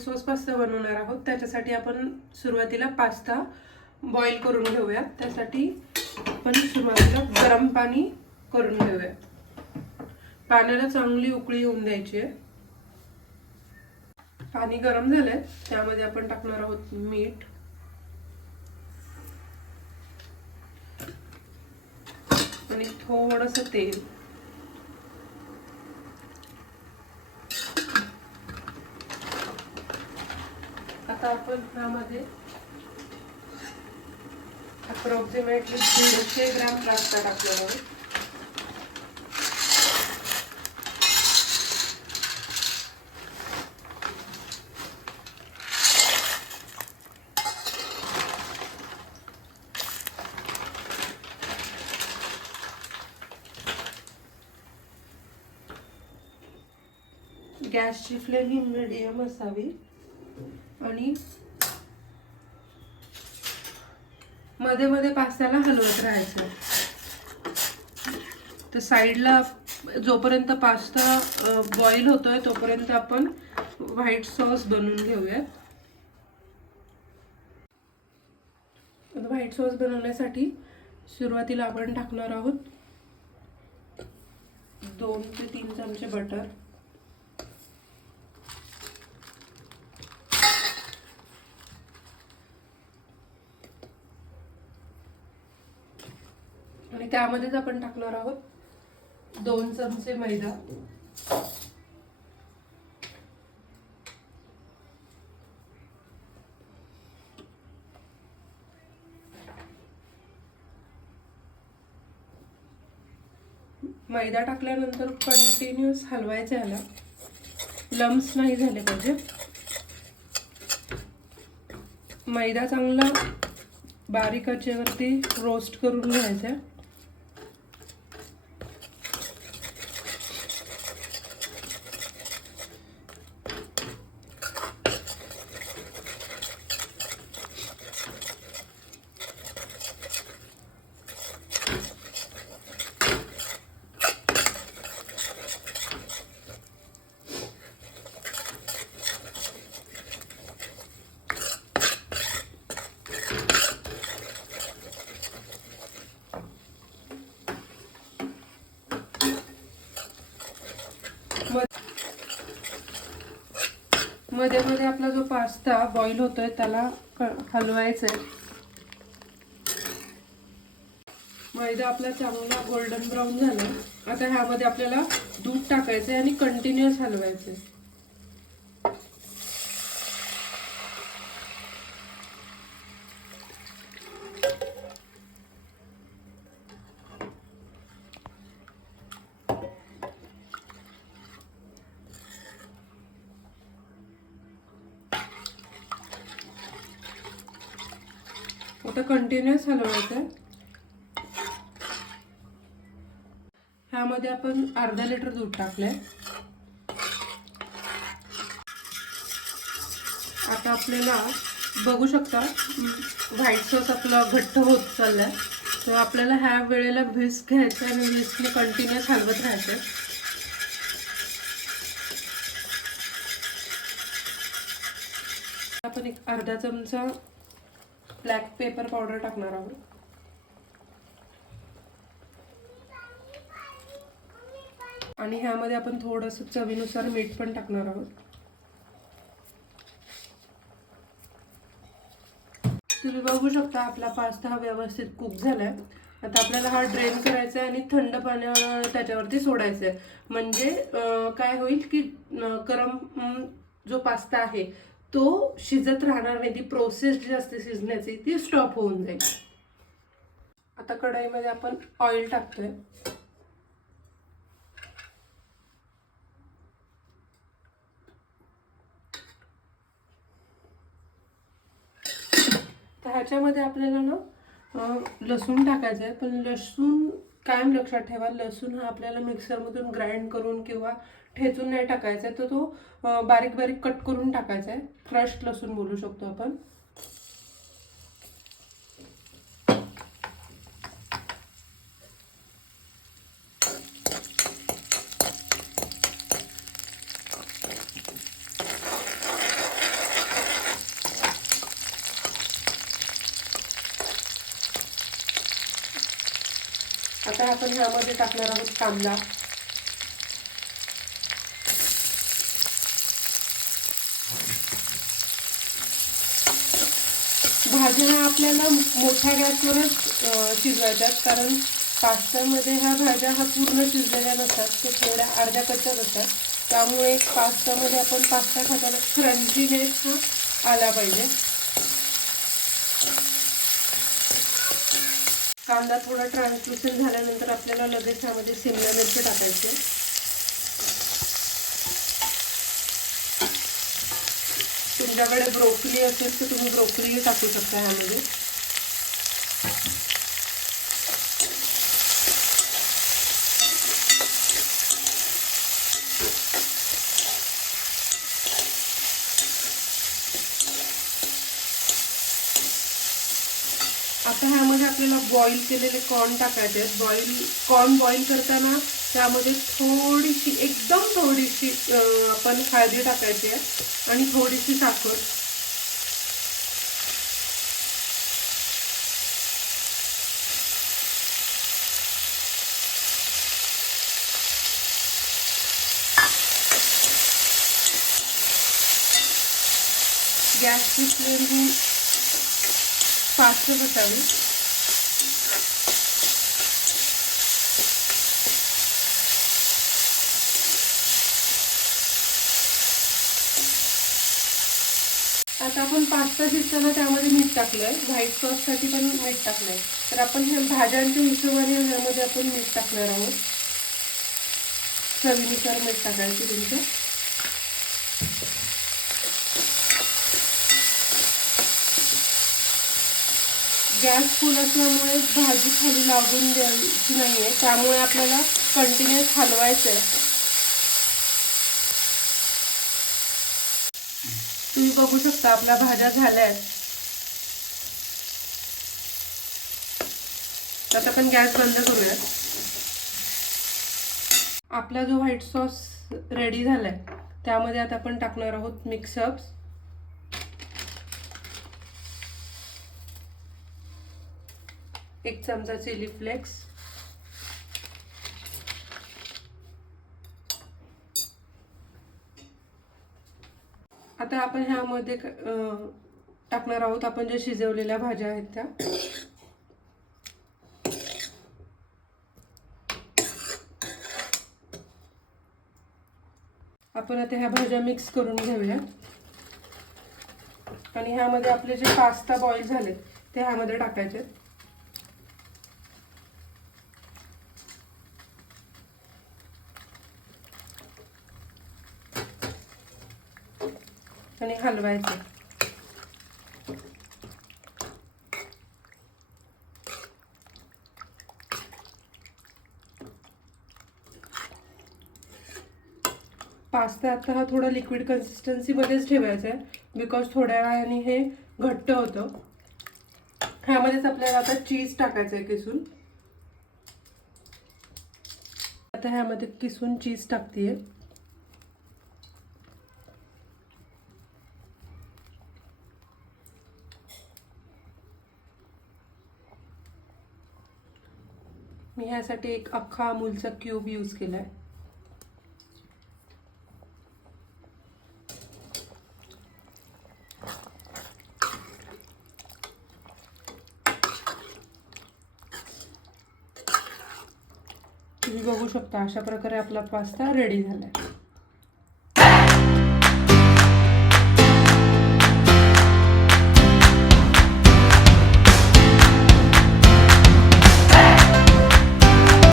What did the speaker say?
White sauce pasta बनवणार आहोत. त्याच्यासाठी आपण सुरुवातीला पास्ता बॉईल करून घेऊयात. त्यासाठी आपण सुरुवातीला गरम पाणी करून घेऊयात. पाण्याला चांगली उकळी येऊन द्यायची आहे. पाणी गरम झालंय, त्यामध्ये आपण टाकणार आहोत मीठ आणि थोडंसं तेल. आता आपण ह्यामध्ये अप्रॉक्सिमेटली 150 ग्रॅम पास्ता टाकणार आहोत. गॅसची फ्लेम ही मिडियम असावी आणि मध्ये मध्ये पास्त्याला हलवत राहायचं. तर साईडला जोपर्यंत पास्ता बॉईल होतोय तोपर्यंत आपण व्हाईट सॉस बनवून घेऊयात. व्हाईट सॉस बनवण्यासाठी सुरुवातीला आपण टाकणार आहोत 2 ते 3 चमचे बटर. आणि त्यामध्येच आपण टाकणार आहोत 2 चमचे मैदा. मैदा टाकल्यानंतर कंटिन्यूअस हलवायचं, याला लम्स नाही झाले पाहिजे. मैदा चांगला बारीक आचेवरती रोस्ट करून घ्यायचा. मध्ये मध्ये आपला जो पास्ता बॉईल होतोय त्याला हलवायचा आहे. मैदा आपला चांगला गोल्डन ब्राऊन झाला. आता ह्यामध्ये आपल्याला दूध टाकायचंय आणि कंटिन्युअस हलवायचंय. आता कंटिन्युअस हलवायचं आहे. ह्यामध्ये आपण अर्धा लिटर दूध टाकलंय. आता आपल्याला बघू शकता व्हाईट सॉस आपला घट्ट होत चाललाय. तर आपल्याला ह्या वेळेला व्हिस्क घ्यायचं आणि व्हिस्कने कंटिन्युअस हलवत राहायचं. आपण एक अर्धा चमचा ब्लॅक पेपर पावडर टाकणार आहोत. आणि ह्यामध्ये आपण थोडंसं चवीनुसार मीठ पण टाकणार आहोत. तुम्ही बघू शकता आपला पास्ता हा व्यवस्थित कुक झालाय. आता आपल्याला हा ड्रेन करायचा आहे आणि थंड पाणी त्याच्यावरती सोडायचं आहे. म्हणजे काय होईल की गरम जो पास्ता आहे तो शिजत राहणार नाही. ती प्रोसेस जी असते शिजण्याची ती स्टॉप होऊन जाईल. आता कढईमध्ये आपण ऑइल टाकतोय. तर ह्याच्यामध्ये आपल्याला ना लसूण टाकायचं आहे. पण लसूण कायम लक्षात ठेवा, लसूण हा आपल्याला मिक्सरमधून ग्राइंड करून किंवा ठेचून नाही टाकायचा आहे. तर तो बारीक बारीक कट करून टाकायचा आहे. क्रश्ड लसूण बोलू शकतो आपण. आता आपण ह्यामध्ये टाकणार आहोत कांदा. भाज्या आपल्याला मोठ्या गॅसवरच शिजवायच्यात, कारण पास्त्यामध्ये ह्या भाज्या पूर्ण शिजलेल्या नसतात, ते थोड्या अर्ध्या कच्च्याच असतात. त्यामुळे पास्त्यामध्ये आपण पास्ता खाताना क्रंचीनेस हा आला पाहिजे. कांदा थोडा ट्रान्सलुसंट झाल्यानंतर आपल्याला लगेच ह्यामध्ये शिमला मिरची टाकायची. तुमच्याकडे ब्रोकली असेल तर तुम्ही ब्रोकली टाकू शकता ह्यामध्ये. आता ह्यामध्ये आपल्याला बॉईल केलेले कॉर्न टाकायचे आहेत. कॉर्न बॉईल करताना त्यामध्ये थोडीशी, एकदम थोडीशी आपण हळदी टाकायची आहे आणि थोडीशी साखर. गॅसची फ्लेम ही फास्टच असावी. आता आपण पास्ता शिजताना त्यामध्ये मीठ टाकलंय, व्हाईट सॉससाठी पण मीठ टाकलंय. तर आपण ह्या भाज्यांच्या हिशोबाने ह्यामध्ये आपण मीठ टाकणार आहोत. चवीनुसार मीठ टाकायचं तुमचं. गॅस फुल असल्यामुळे भाजी खाली लागून द्यायची नाही आहे, त्यामुळे आपल्याला कंटिन्युअस हलवायचं आहे. तुम्ही बघू शकता आपल्या भाज्या झाल्या आहेत. आता आपण गॅस बंद करूया. आपला जो व्हाईट सॉस रेडी झालाय त्यामध्ये आता आपण टाकणार आहोत मिक्सअप्स. एक चमचा चिली फ्लेक्स, आता आपण ह्यामध्ये टाकणार आहोत आपण जे शिजवलेल्या भाज्या आहेत त्या. आपण आता ह्या भाज्या मिक्स करून घेऊया आणि ह्यामध्ये आपले जे पास्ता बॉईल झाले ते ह्यामध्ये टाकायचे आणि हलवायचे. पास्ता आता हा थोडा लिक्विड कन्सिस्टन्सीमध्येच ठेवायचा आहे, बिकॉज थोड्या वेळाने हे घट्ट होतं. ह्यामध्येच आपल्याला आता चीज टाकायचं आहे किसून. आता ह्यामध्ये किसून चीज टाकतेय. मी ह्यासाठी एक अख्खा अमूलचा क्यूब यूज केलाय. तुम्ही बघू शकता अशा प्रकारे आपला पास्ता रेडी झालाय.